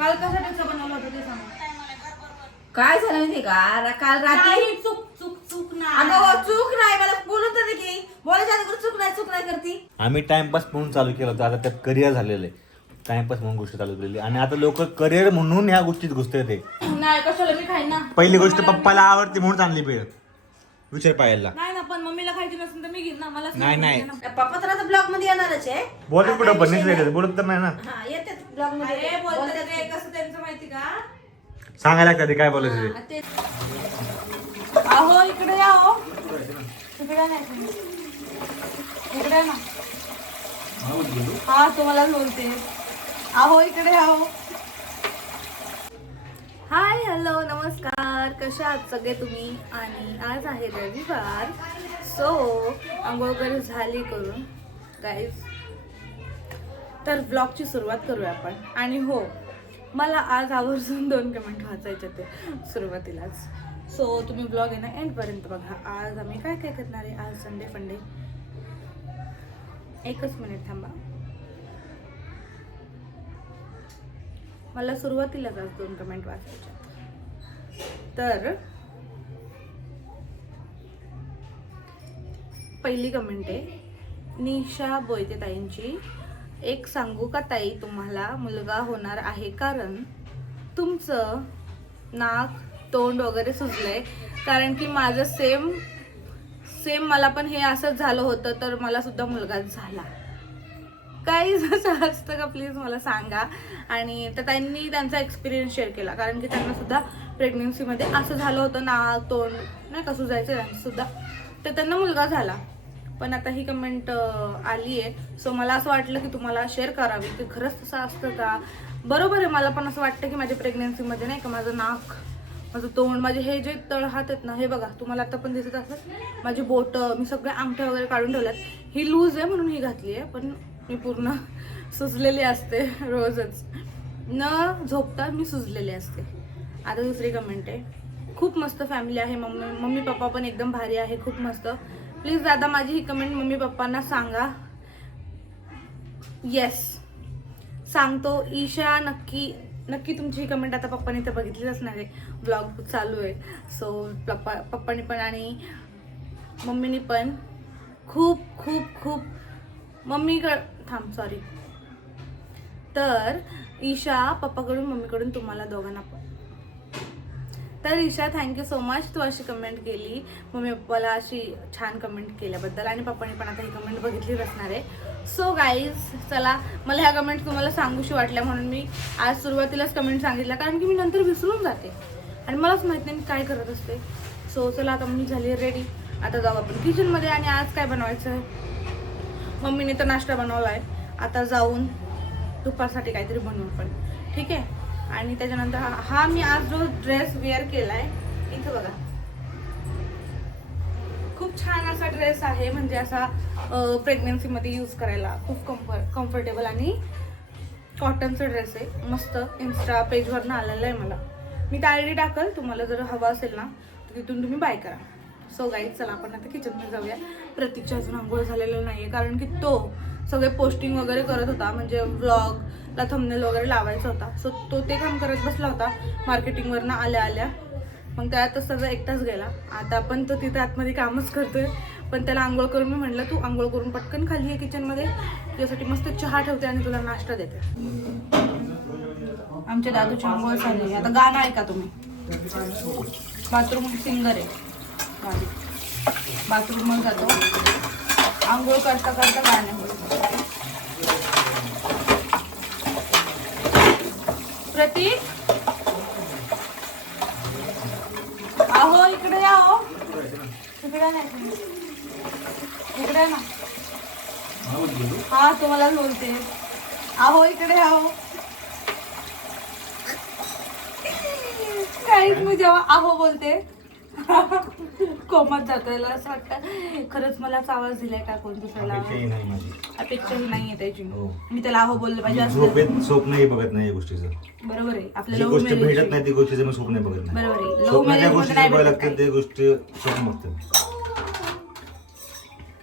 काल कशापेक्षा बनवलं होतं ते सांग. काय झालं माहिती का? रा- काल रात्री नाही, चूक चूक चूक अगं नाही हो, चूक नाही. मला बोलत होते की बोलायच्या अगोदर चूक नाही चूक नाही करती. आम्ही टाइमपास म्हणून चालू केलं होतं. आता त्यात करिअर झालेलं आहे. टाइमपास म्हणून गोष्ट चालू केलेली. आणि आता लोक करिअर म्हणून ह्या गोष्टीत घुसते ते नाही कशाला? मी खाईन ना. पहिली गोष्ट पप्पाला आवडते म्हणून चांगली पेळ विचार पाहायला नाही ना पण मम्मीला खायची नसेल तर मी घेईन ना मला नाही, नाही. पप्पा तर आता ब्लॉगमध्ये येणारच आहे. बोलत कुठं बोलत तर नाही ना. हा येते ब्लॉगमध्ये. अरे बोलतात कसं त्यांचं माहिती का? सांगायला लागतं ते काय बोलायचं ते. आ, ते. अहो इकडे या हो. इकडे नाही इकडे या. ना. हा तुम्हाला बोलते. अहो इकडे या हो. हाय हॅलो नमस्कार. कशा आहात सगळे तुम्ही? आणि आज आहे रविवार सो आंघोळ वगैरे झाली करून गाईज तर ब्लॉगची सुरुवात करूया आपण. आणि हो मला आज आवर्जून दोन कमेंट वाचायचे ते सुरुवातीलाच. सो तुम्ही ब्लॉग आहे ना एंडपर्यंत बघा. आज आम्ही काय काय करणार आहे? आज संडे फंडे एकच मिनिट थांबा. मला सुरुवातीलाच आज दोन कमेंट वाचायच्या तर पहिली कमेंट आहे निशा बोयते ताईंची एक सांगू का ताई तुम्हाला मुलगा होणार आहे कारण तुमचं नाक तोंड वगैरे सुजलंय. कारण की माझं सेम सेम मला पण हे असंच झालं होतं तर मला सुद्धा मुलगाच झाला. काही असं असतं का? प्लीज मला सांगा. आणि तर त्यांनी त्यांचा एक्सपिरियन्स शेअर केला. कारण की त्यांना सुद्धा प्रेग्नेन्सीमध्ये असं झालं होतं ना तोंड नाही का सुजायचं सुद्धा. तर त्यांना मुलगा झाला. पण आता ही कमेंट आली आहे. सो मला असं वाटलं की तुम्हाला शेअर करावी. की खरंच तसं असतं का? बरोबर आहे मला पण असं वाटतं की माझ्या प्रेग्नेन्सीमध्ये नाही का माझं नाक माझं तोंड माझे हे जे तळहात आहेत ना हे बघा तुम्हाला आता पण दिसत असत माझी बोट मी सगळे आमठे वगैरे काढून ठेवल्यात. ही लूज आहे म्हणून ही घातली आहे पण मी पूर्ण सुजलेली असते रोजच. न झोपता मी सुजलेली असते. आता दुसरी कमेंट आहे. खूप मस्त फॅमिली आहे. मम्मी मम्मी पप्पा पण एकदम भारी आहे. खूप मस्त. प्लीज दादा माझी ही कमेंट मम्मी पप्पांना सांगा. येस सांगतो ईशा नक्की नक्की तुमची ही कमेंट आता पप्पाने तर बघितलीच असणार आहे. ब्लॉग चालू आहे. सो पप्पा पप्पानी पण आणि मम्मीनी पण खूप खूप खूप मम्मीकड थांब सॉरी तर ईशा पप्पाकडून मम्मीकडून तुम्हाला दोघांना पण तर Isha thank you so much तू अशी कमेंट केली. मम्मी पप्पाला अशी छान कमेंट केल्याबद्दल आणि पप्पाने पण आता ही कमेंट बघितलीच असणार आहे. सो गाईज चला मला ह्या कमेंट तुम्हाला सांगूशी वाटल्या म्हणून मी आज सुरुवातीलाच कमेंट सांगितल्या कारण की मी नंतर विसरून जाते. आणि मलाच माहीत नाही मी काय करत असते. सो चला आता मी झाली रेडी आता जाऊ आपण किचनमध्ये आणि आज काय बनवायचं? आहे मम्मीने तर नाश्ता बनवला आहे आता जाऊन दुपारसाठी काहीतरी बनवू पण ठीक आहे? आणि त्याच्यानंतर हा- मी आज जो ड्रेस वेअर केला आहे इथं बघा. खूप छान असा ड्रेस आहे म्हणजे असा प्रेग्नन्सीमध्ये यूज करायला खूप कम्फर्ट कम्फर्टेबल आणि कॉटनचा ड्रेस आहे. मस्त इन्स्टा पेजवरनं आलेला आहे मला. मी त्या आय डी टाकल तुम्हाला जर हवा असेल ना तर तिथून तुम्ही बाय करा. सो गाईड चला आपण आता किचनमध्ये जाऊया. प्रतीकच्या अजून आंघोळ झालेलं नाही आहे कारण की तो सगळे पोस्टिंग वगैरे करत होता म्हणजे व्लॉग ला थंबनेल वगैरे लावायचा होता. सो तो ते काम करत बसला होता. मार्केटिंगवरनं आल्या आल्या. मग त्यातच त्याचा एकटाच गेला. आता पण तो तिथे आतमध्ये कामच करतोय. पण त्याला आंघोळ करून मी म्हटलं तू आंघोळ करून पटकन खाली आहे किचनमध्ये तुझ्यासाठी मस्त चहा ठेवते आणि तुला नाश्ता देते. आमच्या दादूची आंघोळ झाली. आता गाणं ऐका तुम्ही. बाथरूम सिंगर आहे. बाथरूममध्ये जातो. आंघोळ करता करता गाणे बोलतो प्रतीक? आहो इकडे या हो. इकडे नाही इकडे. ना. हा तुम्हाला बोलते. अहो इकडे आहो काहीच मी जेव्हा आहो बोलते. कोमत जातोय असं वाटतं. खरंच मलाच आवाज दिलाय का कोण दुसऱ्याला? अपेक्षाही नाही माझी. अपेक्षाही नाहीये त्याची. हो. मी त्याला आहो बोललं पाहिजे असं झोपेत स्वप्न नाही बघत नाही या गोष्टीचं. बरोबर आहे. जी आपल्याला गोष्ट भेटत नाही ती गोष्टीचं मी स्वप्न बघत नाही. बरोबर आहे. Love स्वप्न ज्या marriage गोष्टी नाही बघायला भेटत लागतात त्या गोष्टी स्वप्न बघतो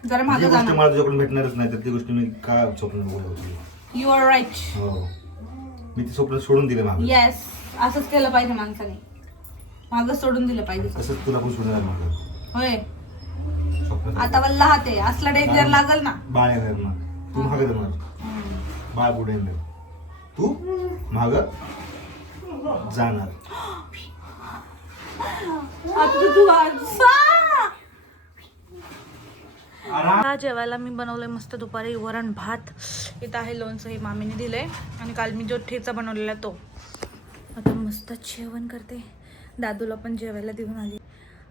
जरा जी मागं गोष्ट जाणार मला तुझ्याकडून भेटणारच नाही तर ती गोष्ट मी का स्वप्न बोलवतो यू आर राईट हो. मी ते स्वप्न सोडून दिलं मागं. येस असंच केलं पाहिजे माणसाने. मागं सोडून दिलं पाहिजे. तसंच तुला पण सोडून मागं. होय. आता मला हाते. असला डेंजर लागल ना. बाळ येणार ना. तू मागे धरणार बाळ पुढे येणार तू माग जाणार. आता तू वाचा. आता जेवायला मी बनवलंय मस्त दुपारी वरण भात. इथं आहे लोणचं हे मामीने दिलंय. आणि काल मी जो ठेचा बनवलेला तो. आता मस्त जेवण करते. दादूला पण जेवायला देऊन आली.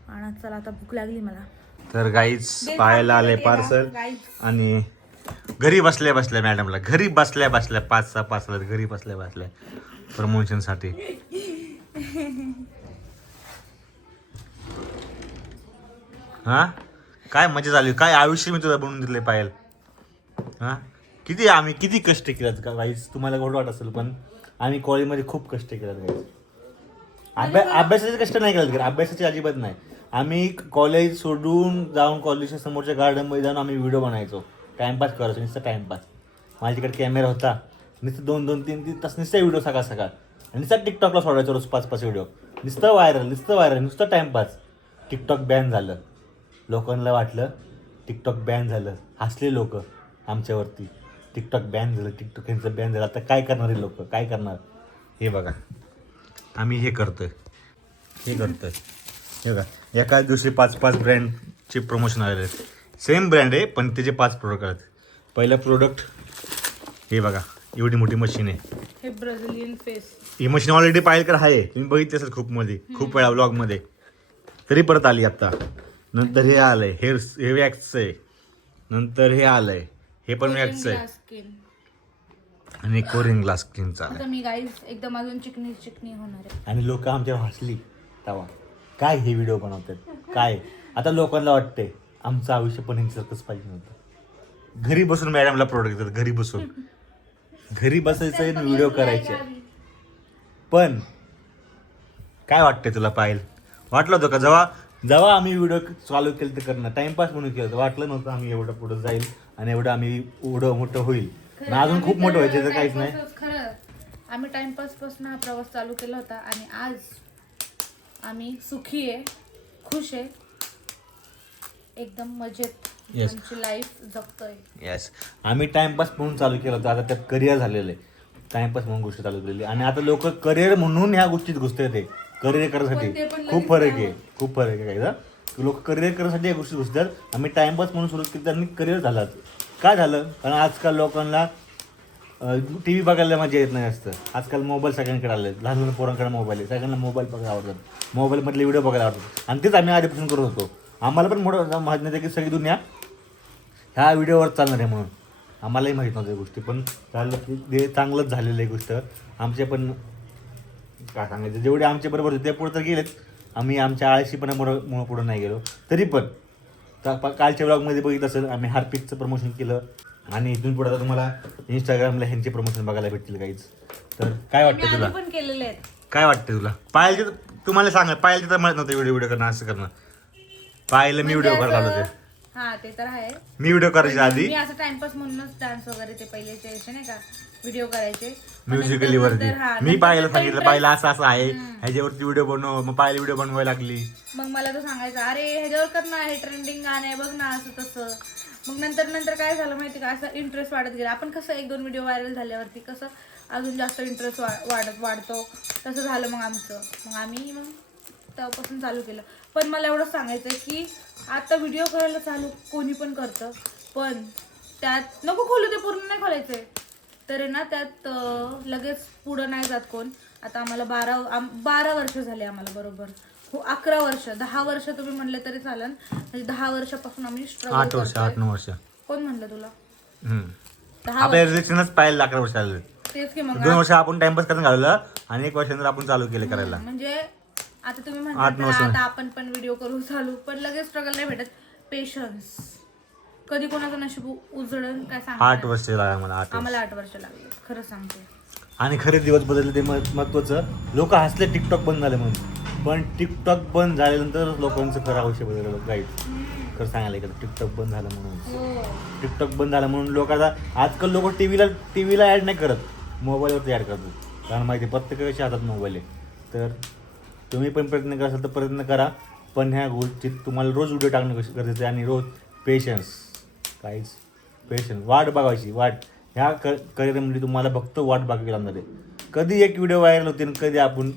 आणि चला आता भूक लागली मला. तर गाईच पाहायला आले पार्सल आणि घरी बसल्या बसल्या मॅडमला घरी बसल्या बसल्या पाच सहा पाच सहा घरी बसल्या बसल्या. प्रमोशनसाठी हा? काय मजा झाली? काय आयुष्य मी तुला बनवून दिले पायल हा? किती आम्ही किती कष्ट केलं का गाईज तुम्हाला गोड वाटत असेल पण आम्ही कॉलेजमध्ये खूप कष्ट केलं गाईज अभ्या अभ्यासाचे कष्ट नाही केलं अभ्यासाचे अजिबात नाही. आम्ही कॉलेज सोडून जाऊन कॉलेजच्या समोरच्या गार्डनमध्ये जाऊन आम्ही व्हिडिओ बनायचो. टाइमपास करायचो. नुसतं टाइमपास माझ्याकडे कॅमेरा होता. नुसतं दोन दोन तीन तीन तास नुसतं व्हिडिओ सकाळ सकाळ. आणि नुसतं टिकटॉकला सोडायचो रोज पाच पाच व्हिडिओ नुसतं व्हायरल नुसतं व्हायरल नुसतं टाइमपास टिकटॉक बॅन झालं. लोकांना वाटलं टिकटॉक बॅन झालं. हसले लोक आमच्यावरती. टिकटॉक बॅन झालं. टिकटॉक यांचं बॅन झालं. आता काय करणार हे लोक? काय करणार? हे बघा. आम्ही हे करतोय. हे करतोय. हे बघा एकाच दिवशी पाच पाच ब्रँडचे प्रमोशन आलेले आहेत. सेम ब्रँड आहे पण त्याचे पाच प्रोडक्ट आहेत पहिलं प्रोडक्ट हे बघा एवढी मोठी मशीन आहे. हे ब्राझिलियन फेस ही मशीन ऑलरेडी पाहिलं तर आहे. तुम्ही बघितली असेल खूप मध्ये खूप वेळा व्लॉगमध्ये तरी परत आली आत्ता नंतर हे आलंय हेअर हे वॅक्सचं आहे. नंतर हे आलंय. हे पण वॅक्सचं आहे. स्किन आणि कोरिंग ग्लास आलंय आता मी एकदम अजून चिकनी चिकनी होणार आहे. आणि लोक आमच्यावर हसली तेव्हा. काय हे व्हिडिओ बनवतात? काय? आता लोकांना वाटते आमचं आयुष्य पण यांच्यासारखंच पाहिजे नव्हतं घरी बसून मॅडमला प्रोडक्ट देतात घरी बसून. घरी बसायचं आणि व्हिडिओ करायचे. पण काय वाटतंय तुला पाहिल वाटलं होतं का? जेव्हा जेव्हा आम्ही व्हिडिओ चालू केलं तर करणं टाइमपास म्हणून केलं होतं. वाटलं नव्हतं आम्ही एवढं पुढं जाईल आणि एवढं आम्ही एवढं मोठं होईल. अजून खूप मोठं व्हायचं तर काहीच नाही. खरं आम्ही टाइमपासपासून हा प्रवास चालू केला होता आणि आज आम्ही सुखी आहे खुश आहे. एकदम मजेत Yes. आमची लाईफ जगतोय. येस आम्ही टाइमपास म्हणून चालू केलं होतं आता त्यात करिअर झालेलं आहे. टाइमपास म्हणून गोष्ट चालू केलेली. आणि आता लोक करिअर म्हणून ह्या गोष्टीत घुसते ते करिअर करण्यासाठी. पण ते पण खूप फरक आहे खूप फरक आहे काही लोक करिअर करण्यासाठी या गोष्टी घुसतात. आम्ही टाइमपास म्हणून सुरू केली त्यांनी करिअर झालं काय झालं? कारण आजकाल लोकांना टी व्ही बघायला मजा येत नाही असतं आजकाल मोबाईल सगळ्यांकडे आले लहान लहान पोरांकडे मोबाईल आहे. सगळ्यांना मोबाईल बघायला आवडतात. मोबाईलमधले व्हिडिओ बघायला आवडतात. आणि तेच आम्ही आधीपासून करत होतो. आम्हाला पण मोठं माहीत नाही की सगळी दुनिया ह्या व्हिडिओवर चालणार आहे म्हणून. आम्हालाही माहीत नव्हत्या गोष्टी पण चाललं की ते चांगलंच झालेलं आहे गोष्ट. आमचे पण काय सांगायचं जेवढे आमच्या बरोबर होते ते पुढे तर गेलेच आम्ही आमच्या आळशीपणामुळं मुळं पुढं नाही गेलो. तरी पण पा- कालच्या ब्लॉगमध्ये बघितलं असेल आम्ही हार्पिकचं प्रमोशन केलं. आणि इथून पुढे आता तुम्हाला इंस्टाग्रामला ह्यांचे प्रमोशन बघायला भेटतील काहीच तर काय वाटतं तुला? पण केलेले आहेत. काय वाटतं तुला? पायल तुम्हाला सांगा पायल तर म्हणत नव्हतं व्हिडिओ व्हिडिओ करणं असं करणं. पायला मी व्हिडिओ करायला लावले होते. हा ते तर आहे. मी व्हिडिओ करायच्या आधी. मी असं टाइमपास म्हणूनच डान्स वगैरे ते पहिलेचे नाही का? व्हिडिओ करायचे. म्युझिकली वरती. मी पाहायला सांगितलं पाहिलं असं असं आहे. ह्याच्यावरती व्हिडिओ बनव. मग पाहिलं व्हिडिओ बनवायला लागली. मग मला तर सांगायचं अरे ह्याच्यावर कर ना हे ट्रेंडिंग गाणं आहे बघ ना असं तसं. मग नंतर नंतर काय झालं माहिती का? असं इंटरेस्ट वाढत गेला. आपण कसं एक दोन व्हिडिओ व्हायरल झाल्यावरती कसं अजून जास्त इंटरेस्ट वाढत वाढतो. तसं झालं मग आमचं. मग आम्ही मग तेव्हापासून चालू केलं. पण मला एवढं सांगायचं आहे की आता व्हिडिओ करायला चालू कोणी पण करतं. पण त्यात नको खोलू ते पूर्ण नाही खोलायचंय. तर ना त्यात लगेच पुढं नाही जात कोण. आता आम्हाला बारा आम- बारा वर्ष झाले आम्हाला बरोबर. हो अकरा वर्ष. दहा वर्ष तुम्ही म्हणले तरी चालेल म्हणजे दहा वर्षापासून आम्ही आठ वर्ष. आठ नऊ वर्ष. कोण म्हणलं तुला. दहा आपल्या रिलेशनच पाहिलं अकरा वर्ष आले. तेच की मग दोन वर्ष आपण टाइमपास करून घालवलं आणि एक वर्षानंतर आपण चालू केलं करायला. म्हणजे आता तुम्ही म्हणता. आता आपण पण व्हिडिओ करू चालू पण लगेच स्ट्रगल नाही भेटत. पेशन्स कधी कोणाचं नशीब उ- उजळण काय सांग आठ वर्ष लागला मला आठ वर्ष. आम्हाला आठ वर्ष लागले खरं सांगते. आणि खरे दिवस बदलले ते मह- महत्वाचं. लोक हसले टिकटॉक बंद झाले म्हणून. पण टिकटॉक बंद झाल्यानंतर लोकांचं खरं आयुष्य बदललं गाईड खरं सांगायला गेलं टिकटॉक बंद झालं म्हणून. टिकटॉक बंद झालं म्हणून लोक आता आजकाल लोक टीव्हीला टीव्हीला ऍड नाही करत. मोबाईलवरती ऍड करतात. कारण माहिती आहे, प्रत्येकाच्या हातात मोबाईल आहे. तर तुम्ही पण प्रयत्न करा असाल तर प्रयत्न करा. पण ह्या गोष्टीत तुम्हाला रोज व्हिडिओ टाकणं कशी गरजेचं आहे आणि रोज पेशन्स काहीच पेशंट वाट बघायची वाट. ह्या क करिअरमध्ये तुम्हाला फक्त वाट बघावी लागणार आहे. कधी एक व्हिडिओ व्हायरल होते आणि कधी आपण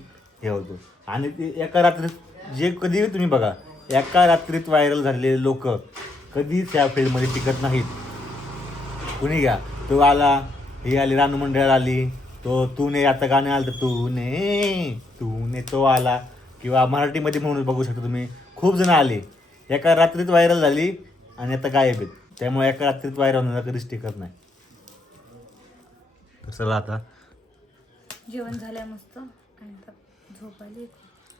हे होतो. आणि ते एका रात्रीत जे कधी तुम्ही बघा एका रात्रीत व्हायरल झालेले लोक कधीच या फील्डमध्ये टिकत नाहीत. कुणी घ्या? तो आला ही आली रानू मंडळ आली. तो तूने आता गाणं आलं तर तूने तूने तो आला. किंवा मराठीमध्ये म्हणून बघू शकता तुम्ही खूप जण आले. एका रात्रीत व्हायरल झाली आणि आता गायब आहेत. त्यामुळे एका रात्रीत व्हायरल होण्याला कधीच टिकत नाही. चला आता. जेवण झाल्या मस्त. आणि आता झोप आली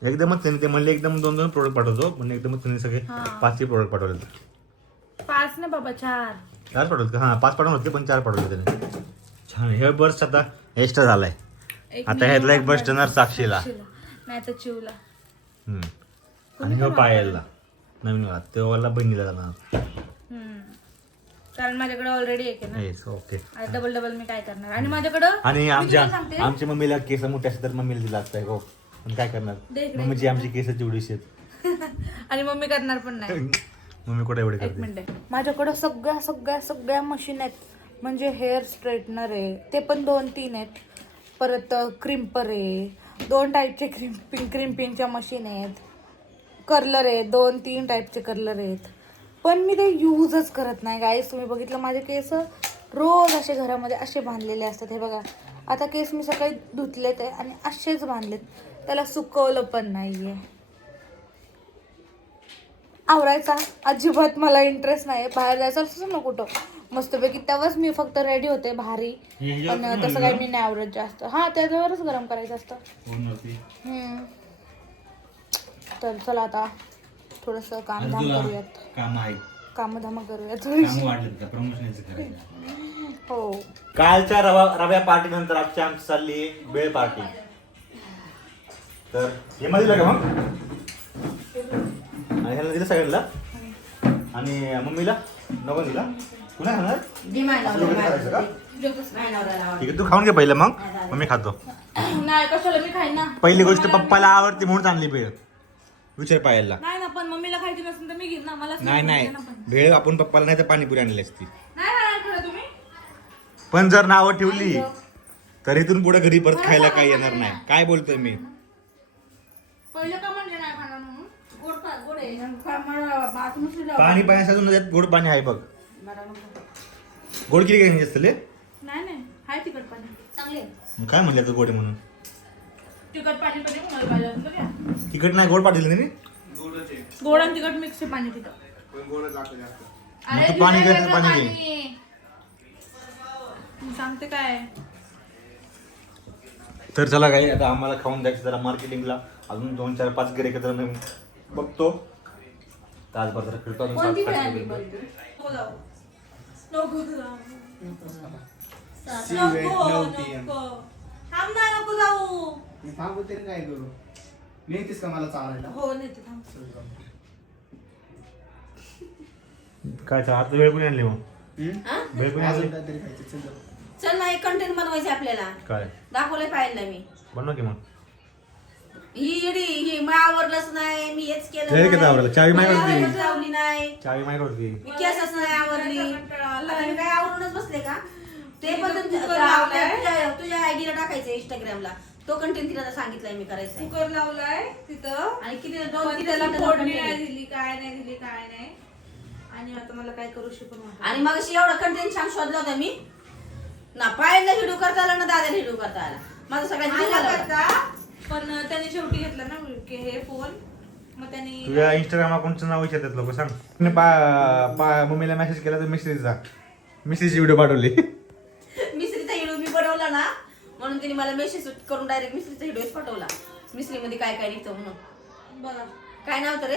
एकदमच त्यांनी ते म्हणले एकदम दोन दोन प्रोडक्ट पाठवतो. पण एकदमच त्यांनी सगळे हा. पाचही प्रोडक्ट पाठवले पाच ना बाबा चार. चार पाठवले का? हां पाच पाठवले होते पण चार पाठवले त्याने. छान. हे बर्स आता एक्स्ट्रा झालाय. एक आता मी ह्यातला एक बस देणार साक्षीला. नाही तर चिवला. हम्म. आणि हो पायाला नवीन वाला. तो वाला बहिणीला जाणार. हम्म. कारण माझ्याकडे ऑलरेडी एक आहे ना. येस ओके आता डबल डबल मी काय करणार? आणि माझ्याकडं आणि मी आमच्या तुला सांगते, आमच्या मम्मीला केस मोठे असतात तर मम्मीला दिला असताय हो. पण काय करणार? इकडे. मम्मीची आमची केस जेवढीशी आहेत. आणि मम्मी करणार पण नाही. मम्मी कुठे एवढे एक करते? मिनिट माझ्याकडं सगळ्या सगळ्या सगळ्या मशीन आहेत. म्हणजे हेअर स्ट्रेटनर आहे. ते पण दोन तीन आहेत. परत क्रिम्पर आहे. दोन टाईपचे क्रिम्पिंग क्रिम्पिंगच्या मशीन आहेत. कर्लर आहे. दोन तीन टाईपचे कर्लर आहेत. पण मी ते यूजच करत नाही गाईस तुम्ही बघितलं माझे केस रोज असे घरामध्ये असे बांधलेले असतात. हे बघा आता केस मी सकाळी धुतलेत आहे आणि असेच बांधलेत. त्याला सुकवलं पण नाही आहे आवरायचा. अजिबात मला इंटरेस्ट नाही बाहेर जायचं असं ना कुठं मस्तपैकी तेव्हाच मी फक्त रेडी होते भारी. पण तसं काही मी नाही आवडत जास्त. हा त्याच्यावरच गरम करायचं असतं. हम्म. तर चला आता. थोडस काम धाम करूयात. काम आहे काम धाम करूयात थोडीशी. वाढले प्रमोशनचं करायचं हो. कालच्या रवा रव्या पार्टी नंतर आजची आमची चालली बेळ पार्टी तर हे मध्ये दिलं का मग? आणि ह्याला दिलं सगळ्यांना? आणि मम्मीला? नको दिला खाणार? का? ठीक आहे तू खाऊन घे पहिलं मग. मग मी खातो. नाही कशाला? मी खाईन ना. पहिली गोष्ट पप्पाला आवडते म्हणून आणली भेळ विचार पाहायला नाही ना पण मम्मीला खायची नसेल तर मी घेईन ना मला नाही नाही. भेळ आपण पप्पाला नाही तर पाणीपुरी आणली असती. नाही खाणार खरं तुम्ही? पण जर नावं ठेवली तर इथून पुढे घरी परत खायला काही येणार नाही. काय बोलतोय मी? पहिलं का म्हणजे नाही खाणार म्हणून? गोड खा गोड आहे. पाणी पाण्यासाठी त्यात गोड पाणी आहे बघ. गोड किती घ्यायची असतले नाही नाही. हाय तिखट पाणी. चांगले. काय म्हणलं तर गोड म्हणून? तिखट पाणी कधी मला पाहिजे असेल तर घ्या. तिखट नाही गोड पाठवलं त्यांनी गोड आणि तिखट मिक्स आहे पाणी तिथं मग तू पाणी तिखट घ्यायचं, वेगळं पाणी घे. पाणी. मी सांगते काय तर चला काही आता आम्हाला खाऊन द्यायचं जरा मार्केटिंगला अजून दोन चार पाच गिरे एकत्र मी बघतो तासभर जरा फिरतो अजून सात- सात गिऱ्हाईक. नको जाऊ. नको जाऊ. सी वेट नव्हती नको. थांब ना नको जाऊ मी थांबू तरी काय करू? नेतीस का मला चालायला? हो नेते थांब. काय चला आता वेळ कोणी आणली मग? हम्म? वेळ कोणी अजून आणली काहीतरी खायचं चल जाऊ. चल ना एक कंटेंट बनवायचे आपल्याला. काय? दाखवलंय पाहिलं मी. बनवा की मग. ही येडी ही मग आवडलंच नाही मी हेच केलं हे किती आवडलं? चावी मला लावली नाही. चावी माहिती होती. मी केसच नाही. आता मी काय आवरूनच बसले का? ते पण. तुझ्या तुझ्या आयडीला टाकायचं इंस्टाग्रामला तो कंटेंट तिला सांगितलंय मी करायचा कुकर लावलाय तिथं. आणि किती दोन पण तीन त्याला मिनिटं फोडणी content नाही आहे. दिली काय नाही दिली काय नाही. आणि आता मला काय करू शकून वाटत आणि मग एवढा कंटेंट छान शोधला होता मी. ना पायला व्हिडिओ करता आला ना दादाला व्हिडिओ करता आला. माझा जीव आला घालवला. करता, पण त्याने शेवटी घेतला ना की हे फोन मग त्यांनी तुझ्या इंस्टाग्राम अकाउंटचं नाव विचारतात लोक सांग. पा पा मम्मीला मेसेज केला तर मिस्त्रीचा मिस्त्रीची व्हिडिओ पाठवली मिसरीचा व्हिडिओ मी बनवला ना म्हणून तिने मला मेसेज करून डायरेक्ट मिसरीचा व्हिडिओ पाठवला. मिसरीमध्ये काय काय निघतं म्हणून. बघा. काय नाव तर रे?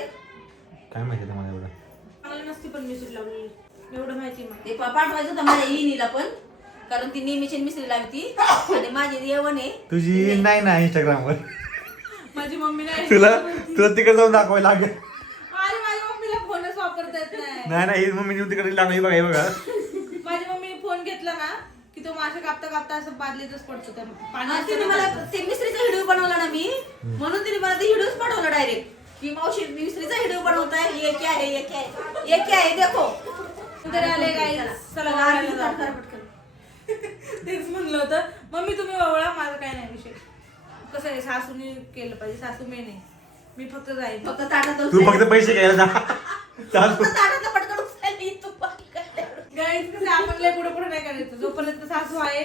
काय माहिती तुम्हाला एवढं. मला नसती पण मिसरी लावली एवढं माहिती ते पाठवायचं होतं माझ्या इनीला पण कारण ती नेहमीची मिसरी लावती. आणि माझी येवण. आहे तुझी नाही ना इंस्टाग्रामवर माझी मम्मी नाही. तुला तुला तिकडे जाऊन दाखवायला लागेल. माझी माझ्या मम्मीला फोनच वापरता येत नाही. नाही नाही ही मम्मी तिकडे लागली बघा हे बघा माझी मम्मी फोन घेतला ना की तो मासे कापता कापता असं बादलीतच पडतो त्या हा, तिने मला ते मिस्त्रीचा व्हिडिओ बनवला ना मी म्हणून तिने मला ते व्हिडिओच पाठवला डायरेक्ट की मावशी मिस्त्रीचा व्हिडिओ बनवताय ये क्या है ये क्या है ये क्या है देखो. तरी आले गाई चला. गावाला जाऊ. तेच म्हणलं होतं मम्मी तुम्ही वळा माझं काय नाही विषय. कसं आहे सासूने केलं पाहिजे सासू मेन आहे. मी फक्त जाईन. फक्त ताटात तू फक्त पैसे घ्यायला जा. चालू फक्त ताटातलं पटकन उचलायला तू बाकी काय नाही. गाईच कसं आपण लय पुढे पुढे नाही करायचं जोपर्यंत सासू आहे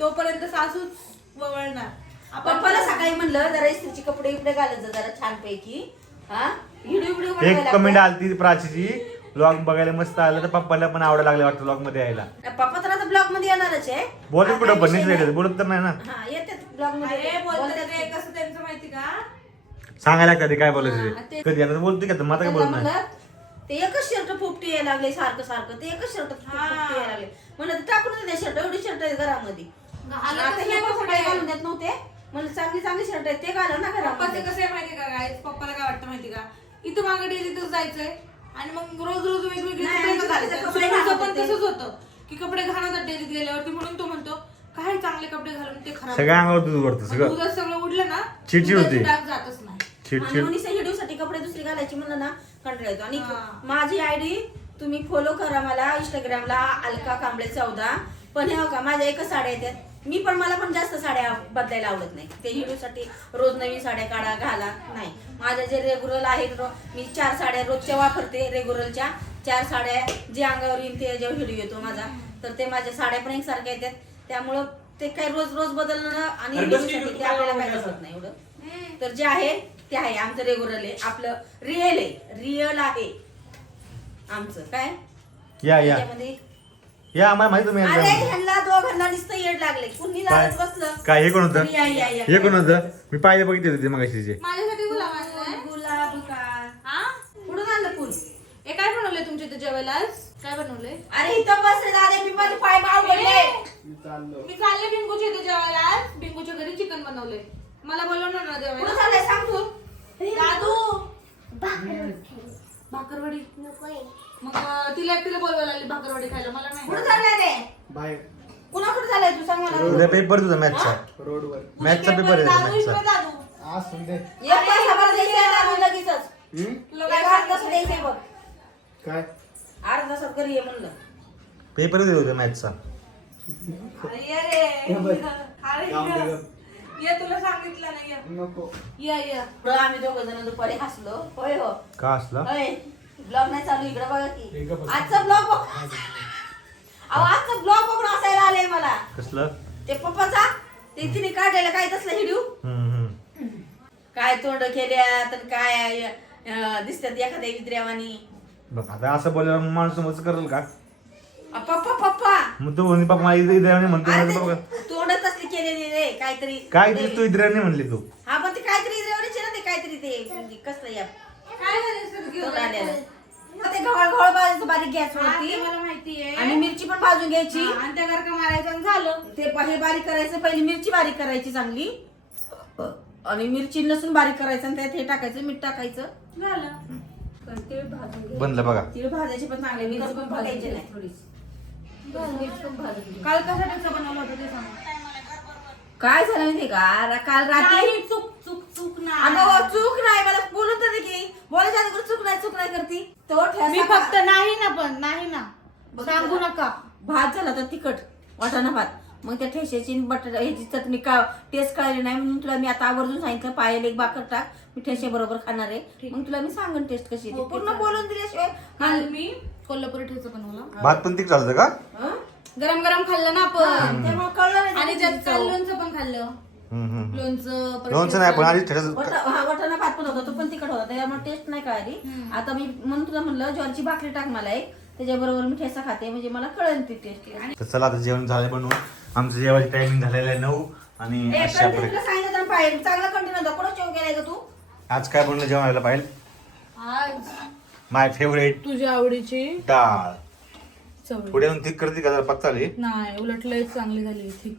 तोपर्यंत सासूच वळणार. आपण पप्पाला सकाळी म्हणलं जरा इस्त्रीचे कपडे इकडे घालत जा जरा छान पैकी हा? व्हिडिओ व्हिडिओ एक कमेंट आलती प्राचीची. ब्लॉग बघायला मस्त आलं तर पप्पाला पण आवडायला लागलं वाटतं ब्लॉगमध्ये यायला. पप्पा तर आता ब्लॉगमध्ये येणारच आहे. बोलत हा, कुठं पण नाही. बोलत तर नाही ना. हा येतात ब्लॉगमध्ये. अरे बोलतात कसं त्यांचं माहिती का? सांगायला कधी काय बोलायचं ते- कधी आता बोलतो का? मग आता काय बोलत नाही म्हणलं, ते एकच शर्ट फुपटी यायला लागले सारखं सारखं. ते एकच शर्ट हा. फुपटी यायला लागले. म्हणलं टाकून दे शर्ट एवढी शर्ट आहेत घरामध्ये. आता हे पण घालून देत नव्हते. म्हणलं चांगली चांगली शर्ट आहेत ते घाला ना पप्पाचं घरामध्ये कसं आहे माहिती का काय पप्पाला काय वाटतं माहिती का? इथं मागे डेलीतच जायचंय. आणि मग रोज रोज वेगवेगळे कपडे पण. तसंच होतं. की कपडे घालवतात डेलीत गेल्यावरती म्हणून तो म्हणतो काय चांगले कपडे घालून ते खराब सगळ्या अंगावर दूध वरतं सगळं. दुधात सगळं उडलं ना चिडचिड होती. डाग जातच नाही. चिड आणि चिड मनीषा हिडिओसाठी कपडे दुसरे घालायची म्हणलं ना कंटाळा येतो. आणि. माझी आयडी तुम्ही फॉलो करा मला इंस्टाग्रामला अलका कांबळे चौदा. पण हे का माझ्या एकच साड्या येतात मी पण मला पण जास्त साड्या बदलायला आवडत नाही. ते हिडिओसाठी रोज नवीन साड्या काढा घाला. नाही. माझ्या जे रेग्युलर आहेत रो- मी चार साड्या रोजच्या वापरते रेग्युलरच्या चार साड्या जे अंगावर येईल ते जेव्हा व्हिडिओ येतो माझा. तर ते माझ्या साड्या पण एकसारख्या येतात त्यामुळं ते काही रोज रोज बदलणं आणि आपल्याला काय होत नाही एवढं. तर जे आहे ते आहे आमचं रेग्युलर आहे. आपलं रिअल आहे. रिअल आहे. आमचं. काय? या या. त्याच्यामध्ये या आम्हाला माहिती तुम्ही अरे. ह्यांना दोघांना नुसतं येड लागले कुणी काय? लागत बसलं? काय हे कोण होतं? तर या, या, या. हे कोण होतं? मी पाहिजे बघितले होते मग जे माझ्यासाठी गुलाब आणलाय. गुलाब का? हा? कुठून आणलं फुल हे काय बनवलंय तुमच्या इथे जेवायला आज? काय बनवलंय? अरे इथं बस रे दादा मी माझे पाय आवडले मी चाललो. मी चालले बिंगूच्या इथे जेवायला आज बिंगूच्या घरी चिकन बनवलंय. मला बोलवणार ना जेवायला चाललंय सांग तू दादू भाकरवडी. मग तिला एकटीला बोलवायला लागली भाकरवडी खायला मला नाही. कुठं चाललंय रे बाहेर. कुणाकडे चाललंय तू सांग मला. उद्या पेपर तुझा मॅथचा रोडवर. मॅथचा पेपर दादू आहे इकडे मॅथचा दादू आज एक द्यायचं लगेचच. हम्म? तुला तुला काय अर्धा तास द्यायचंय बघ. काय? अर्धा तासात घरी ये म्हणलं. पेपर दिला होता मॅथचा अरे. अरे. जाऊन दे. गं. ये तुला सांगितलं नाही ये. नको. या आम्ही दोघ जण दुपारी हसलो. होय हो. का असला होय. ब्लॉग नाही चालू इकडे बघा की. इकडं बघ. आजचा ब्लॉग बघ. अहो आजचा ब्लॉग बघून असायला आलंय मला. कसलं? ते पप्पाचा? ते तिने काढलेला काय तसलं हिडिओ? हम्म, हम्म. काय तोंड केल्यात आणि काय अं, दिसतात एखाद्या बघ आता असं बोलल्यावर माणूस समज करेल का? पप्पा पप्पा. मग तो म्हणे पप्पा इथे म्हणतो अरे माझं ते बघा. तोंडच असली केलेली रे काहीतरी. काय ते तू नाही म्हणली तू. हा पण ते काहीतरी आहे ना ते काहीतरी ते म्हणजे कसलं या. काय घेऊन तोंड आलेलं. मग ते भाजायचं बारीक गॅस हा, ते वरती मला माहितीये आणि मिरची पण भाजून घ्यायची. आणि त्या गरका मारायचं आणि झालं. ते प- हे बारीक करायचं पहिली मिरची बारीक करायची चांगली. आणि मिरची लसूण बारीक करायचं आणि त्यात हे टाकायचं मीठ टाकायचं. झालं. पण तीळ भाजून. बनलं बघा. तीळ भाजायची पण चांगली मिरची पण भाजायची नाही. थोडीशी मिरची पण भाजून घ्यायची. काल कशापेक्षा बनवलं होतं ते सांग. काय झालं माहितीये का? रा- काल रात्री नाही, चूक चूक चूक अगं नाही हो, चूक नाही मला बोलत होते की. बोलायच्या अगोदर चूक नाही चूक नाही करती. तो ठेसा मी फक्त नाही ना पण नाही ना. सांगू नका. भात झाला तर तिखट वाटाणा भात. मग त्या ठेशाची बटर ह्याची चटणी का टेस्ट कळली नाही म्हणून तुला मी आता आवर्जून सांगितलं पायल एक भाकर टाक. मी ठेशे बरोबर खाणार आहे. मग तुला मी सांगन टेस्ट कशी. हो, पूर्ण. बोलून दिल्याशिवाय काल मी कोल्हापुरी ठेचा बनवला भात पण तिक चालतं का? हं? गरम गरम खाल्लं ना आपण. त्यामुळे कळलं नाही आणि त्याची ज्यात काल चव. लोणचं पण खाल्लं. हम्म, हम्म. लोणचं परत लोणचं नाही पण. आधी ठेचा वटा- हा वाटाणा भात पण होता तो पण तिखट होता त्याच्यामुळे टेस्ट नाही कळाली आता मी म्हणून तुला म्हणलं ज्वारीची भाकरी टाक मला एक. त्याच्याबरोबर मी ठेसा खाते म्हणजे मला कळेल ती टेस्ट तर चला आता जेवण झालं बनवून. आमचं जेवायची टायमिंग झालेलं आहे नऊ. आणि अशा प्रकारे सांगितलं चांगला कंटिन्यू होता. कोणा चेव केलाय का तू? आज काय बनलं जेवणाला पाहिजे आज माय फेवरेट तुझ्या आवडीची? डाळ. चवळी. पुढे येऊन थिक करते का जरा पत्ता आली नाही उलट लयच चांगली झाली थिक.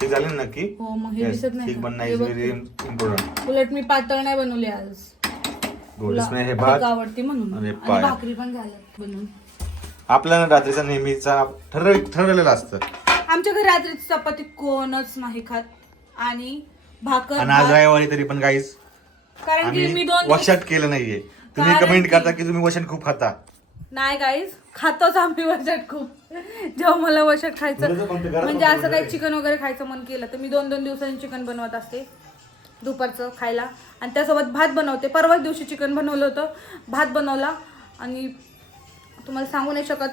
ठीक झाली ना नक्की? हो मग हे दिसत नाही थिक का? बनणं हे इज बघ व्हेरी. इम्पॉर्टंट उलट मी पातळ नाही बनवली आज. तुला हे भात. आवडती म्हणून. अरे आणि पाय. भाकरी पण बनवून आपल्याला रात्रीचा नेहमीचा ठरव ठरवलेलं असतं. आमच्या घरी रात्री चपाती कोणच नाही खात. आणि भाकर आणि आज भात- रविवारी तरी पण काहीच. कारण की मी आम्ही दोन वशात केलं नाहीये. तुम्ही कारण कमेंट की- करता की तुम्ही वशन खूप खाता. नाही गाईज खातोच आम्ही वशात खूप. जेव्हा मला वशात खायचं तर घरात म्हणजे असं काही? चिकन वगैरे खायचं मन केलं तर मी दोन दोन दिवसांनी चिकन बनवत असते. दुपारचं खायला. आणि त्यासोबत भात बनवते. परवाच दिवशी चिकन बनवलं होतं. भात बनवला. आणि तुम्हाला सांगू नाही शकत.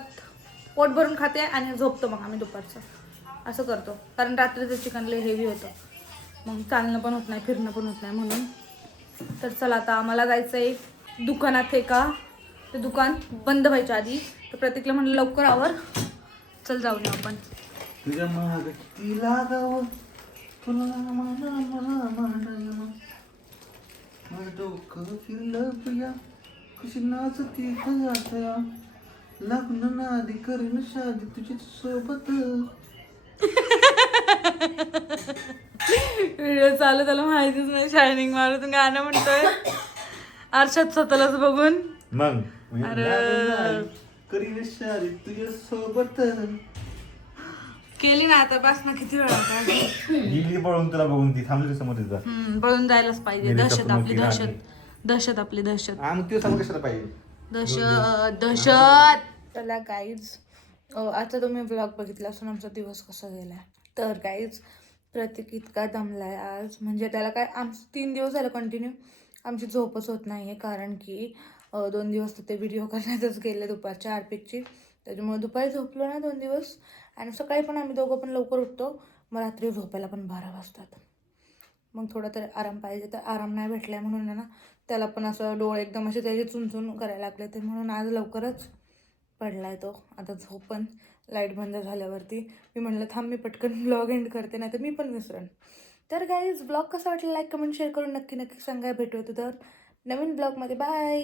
पोट भरून खाते आणि झोपतो मग आम्ही दुपारचं. असं करतो. कारण रात्रीचं चिकन लय हेवी होतं. मग चालणं पण होत नाही फिरणं पण होत नाही म्हणून. तर चला आता आम्हाला जायचं आहे दुकानात हे का? ते दुकान बंद व्हायच्या आधी. तर प्रतीकला म्हणलं लवकर आवर. चल जाऊया आपण. तुझ्या माग किती लागावं? तुला मला मला मांडायला माझं डोकं फिरलं प्रिया. कशी नाचती हया लग्न नादी करीन शादी तुझ्या सोबत. व्हिडिओ चालू त्याला माहितीच नाही. शायनिंग मारून गाणं म्हणतोय. आरशात स्वतःलाच बघून. मग? अरे. करीन शादी तुझ्या सोबत केली ना आता बस ना किती वेळा आता? गेली पळून तुला बघून ती थांबली समोर तिथं. हम्म, पळून जायलाच पाहिजे. मेरी दहशत आपली की दहशत. दहशत आपली दहशत. हा मग तुझ्या समोर कशाला पाहिजे? दहशत दहशत. त्याला गाईज आता तुम्ही ब्लॉग बघितला असून आमचा दिवस कसा गेलाय तर गाईज प्रत्येक इतका दमलाय आज. म्हणजे त्याला काय आम तीन दिवस झालं कंटिन्यू आमची झोपच होत नाही आहे कारण की दोन दिवस तर ते व्हिडिओ करण्यातच गेले दुपारच्या आरपीकची त्याच्यामुळे दुपारी झोपलो ना दोन दिवस. आणि सकाळी पण आम्ही दोघं पण लवकर उठतो. मग रात्री झोपायला पण बारा वाजतात. मग थोडा तरी आराम पाहिजे. तर आराम नाही भेटला आहे म्हणून आहे ना त्याला पण असं डोळे एकदम असे त्याचे चुनचुन करायला लागले ते म्हणून आज लवकरच पडला आहे तो. आता झोप पण लाइट बंद झाल्यावरती. मी म्हणलं थांब मी पटकन ब्लॉग एंड करते नाही तर मी पण विसरण तर गाईज ब्लॉग कसा वाटला लाईक कमेंट शेअर करून नक्की नक्की सांगा. भेटू तर नवीन ब्लॉगमध्ये बाय